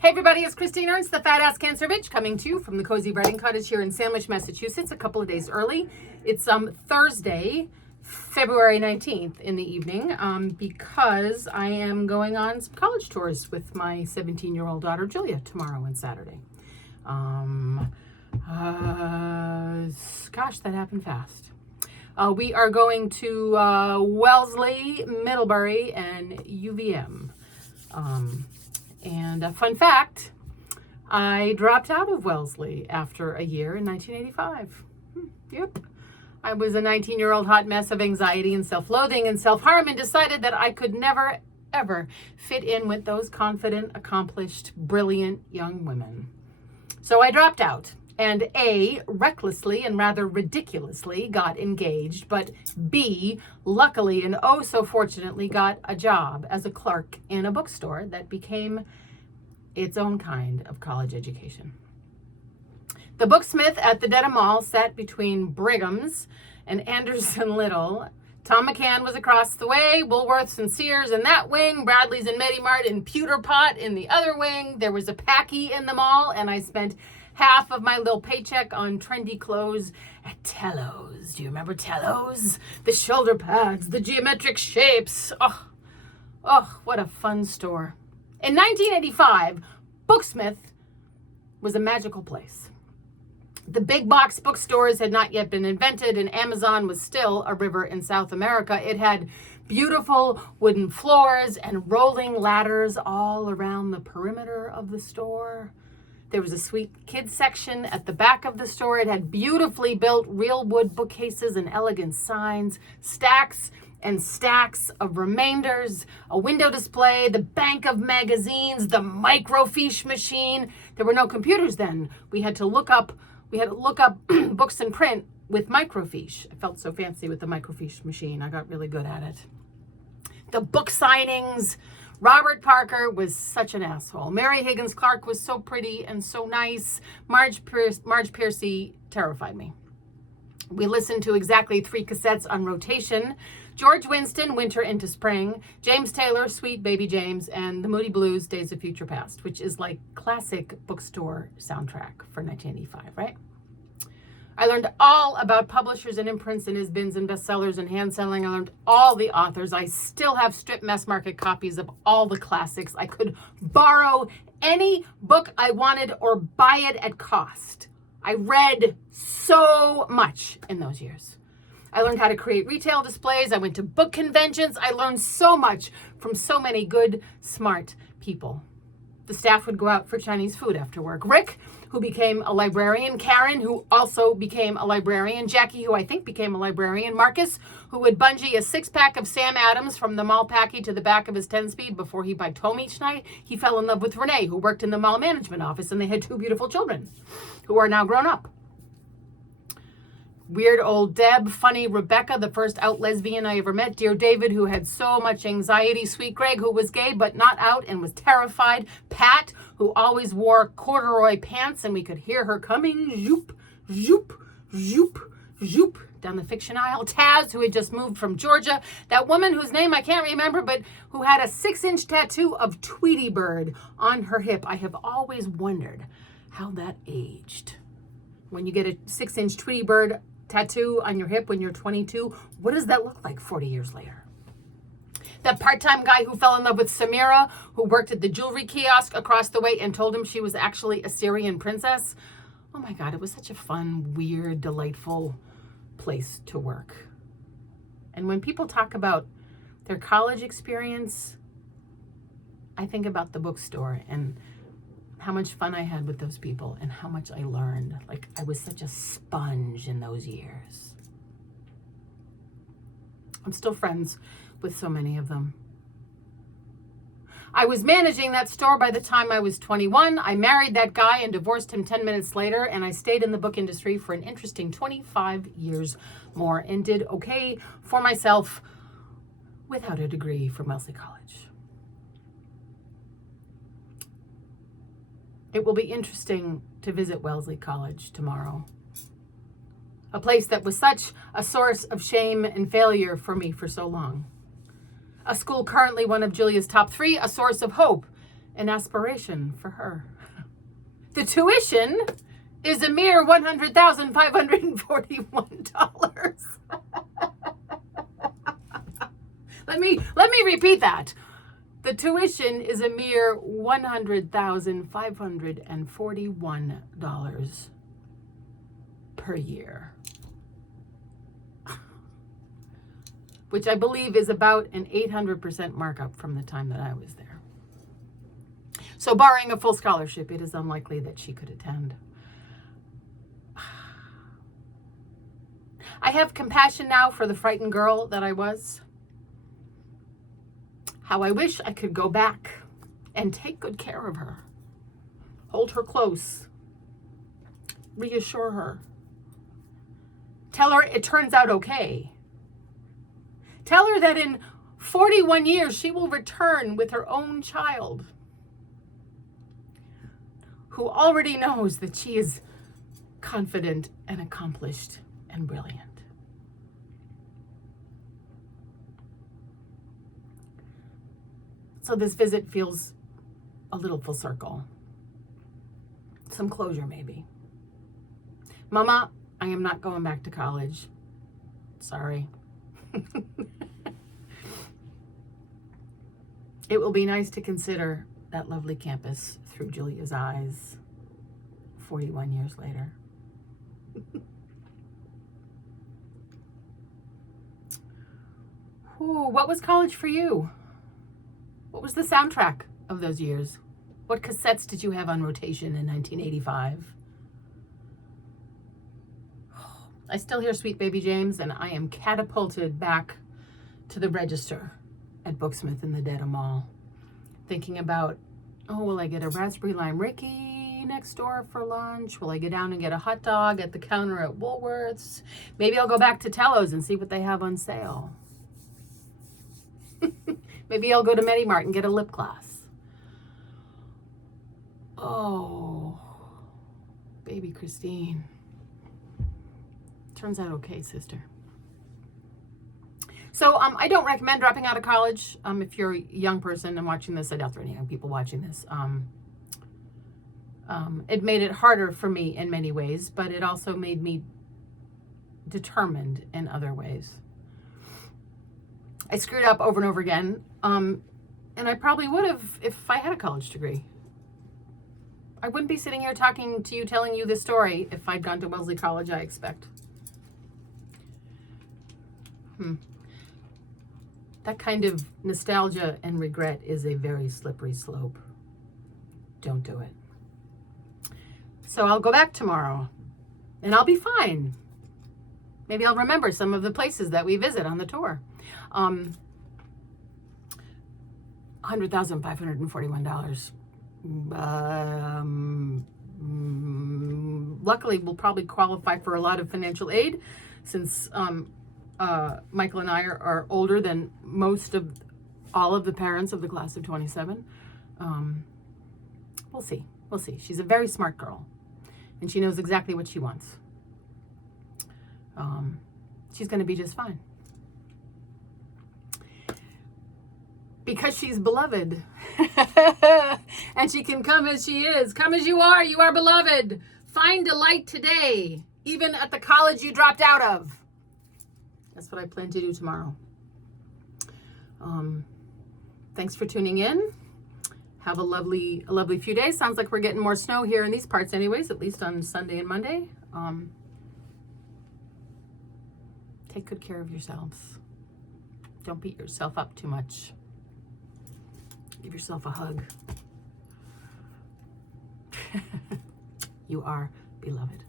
Hey everybody, it's Christine Ernst, the Fat Ass Cancer Bitch, coming to you from the Cozy Writing Cottage here in Sandwich, Massachusetts, a couple of days early. It's Thursday, February 19th in the evening, because I am going on some college tours with my 17-year-old daughter, Julia, tomorrow and Saturday. Gosh, that happened fast. We are going to Wellesley, Middlebury, and UVM. And a fun fact, I dropped out of Wellesley after a year in 1985. Yep. I was a 19-year-old hot mess of anxiety and self-loathing and self-harm and decided that I could never, ever fit in with those confident, accomplished, brilliant young women. So I dropped out and A, recklessly and rather ridiculously got engaged, but B, luckily and oh so fortunately got a job as a clerk in a bookstore that became its own kind of college education. The booksmith at the Dedham Mall sat between Brigham's and Anderson Little. Tom McCann was across the way, Woolworths and Sears in that wing, Bradley's and Medimart and Pewter Pot in the other wing. There was a Packy in the mall, and I spent half of my little paycheck on trendy clothes at Tello's. Do you remember Tello's? The shoulder pads, the geometric shapes. Oh, what a fun store. In 1985, Booksmith was a magical place. The big box bookstores had not yet been invented, and Amazon was still a river in South America. It had beautiful wooden floors and rolling ladders all around the perimeter of the store. There was a sweet kids section at the back of the store. It had beautifully built real wood bookcases and elegant signs, stacks and stacks of remainders, a window display, the bank of magazines, the microfiche machine. There were no computers then. We had to look up books in print with microfiche. I felt so fancy with the microfiche machine. I got really good at it. The book signings. Robert Parker was such an asshole. Mary Higgins Clark was so pretty and so nice. Marge Piercy terrified me. We listened to exactly 3 cassettes on rotation. George Winston, Winter into Spring. James Taylor, Sweet Baby James. And the Moody Blues, Days of Future Past, which is like classic bookstore soundtrack for 1985, right? I learned all about publishers and imprints and ISBNs and bestsellers and hand selling. I learned all the authors. I still have strip mass market copies of all the classics. I could borrow any book I wanted or buy it at cost. I read so much in those years. I learned how to create retail displays. I went to book conventions. I learned so much from so many good, smart people. The staff would go out for Chinese food after work. Rick, who became a librarian. Karen, who also became a librarian. Jackie, who I think became a librarian. Marcus, who would bungee a 6-pack of Sam Adams from the mall packy to the back of his 10-speed before he biked home each night. He fell in love with Renee, who worked in the mall management office, and they had 2 beautiful children who are now grown up. Weird old Deb, funny Rebecca, the first out lesbian I ever met. Dear David, who had so much anxiety. Sweet Greg, who was gay but not out and was terrified. Pat, who always wore corduroy pants and we could hear her coming. Zoop, zoop, zoop, zoop down the fiction aisle. Taz, who had just moved from Georgia. That woman whose name I can't remember, but who had a 6-inch tattoo of Tweety Bird on her hip. I have always wondered how that aged. When you get a 6-inch Tweety Bird tattoo on your hip when you're 22, what does that look like 40 years later? That part-time guy who fell in love with Samira, who worked at the jewelry kiosk across the way and told him she was actually a Syrian princess. Oh my God, it was such a fun, weird, delightful place to work. And when people talk about their college experience, I think about the bookstore and how much fun I had with those people and how much I learned. Like, I was such a sponge in those years. I'm still friends with so many of them. I was managing that store by the time I was 21. I married that guy and divorced him 10 minutes later, and I stayed in the book industry for an interesting 25 years more and did okay for myself without a degree from Wellesley College. It will be interesting to visit Wellesley College tomorrow. A place that was such a source of shame and failure for me for so long. A school currently one of Julia's top 3, a source of hope an aspiration for her. The tuition is a mere $100,541. Let me repeat that. The tuition is a mere $100,541 per year, which I believe is about an 800% markup from the time that I was there. So barring a full scholarship, it is unlikely that she could attend. I have compassion now for the frightened girl that I was. How I wish I could go back and take good care of her. Hold her close. Reassure her. Tell her it turns out okay. Tell her that in 41 years she will return with her own child, who already knows that she is confident and accomplished and brilliant. So this visit feels a little full circle. Some closure, maybe. Mama, I am not going back to college. Sorry. It will be nice to consider that lovely campus through Julia's eyes 41 years later. Ooh, what was college for you? What was the soundtrack of those years? What cassettes did you have on rotation in 1985? I still hear Sweet Baby James, and I am catapulted back to the register at Booksmith in the Dedham Mall, thinking about, oh, will I get a Raspberry Lime Ricky next door for lunch? Will I go down and get a hot dog at the counter at Woolworths? Maybe I'll go back to Tello's and see what they have on sale. Maybe I'll go to Medimart and get a lip gloss. Oh, baby Christine. Turns out okay, sister. So I don't recommend dropping out of college. If you're a young person and watching this, I doubt there are any young people watching this. It made it harder for me in many ways, but it also made me determined in other ways. I screwed up over and over again, and I probably would have if I had a college degree. I wouldn't be sitting here talking to you, telling you this story if I'd gone to Wellesley College, I expect. That kind of nostalgia and regret is a very slippery slope. Don't do it. So I'll go back tomorrow, and I'll be fine. Maybe I'll remember some of the places that we visit on the tour. $100,541. Luckily, we'll probably qualify for a lot of financial aid since Michael and I are older than all of the parents of the class of 27. We'll see. We'll see. She's a very smart girl, and she knows exactly what she wants. She's going to be just fine. Because she's beloved. And she can come as she is. Come as you are beloved. Find delight today, even at the college you dropped out of. That's what I plan to do tomorrow. Thanks for tuning in. Have a lovely few days. Sounds like we're getting more snow here in these parts anyways, at least on Sunday and Monday. Take good care of yourselves. Don't beat yourself up too much. Give yourself a hug. You are beloved.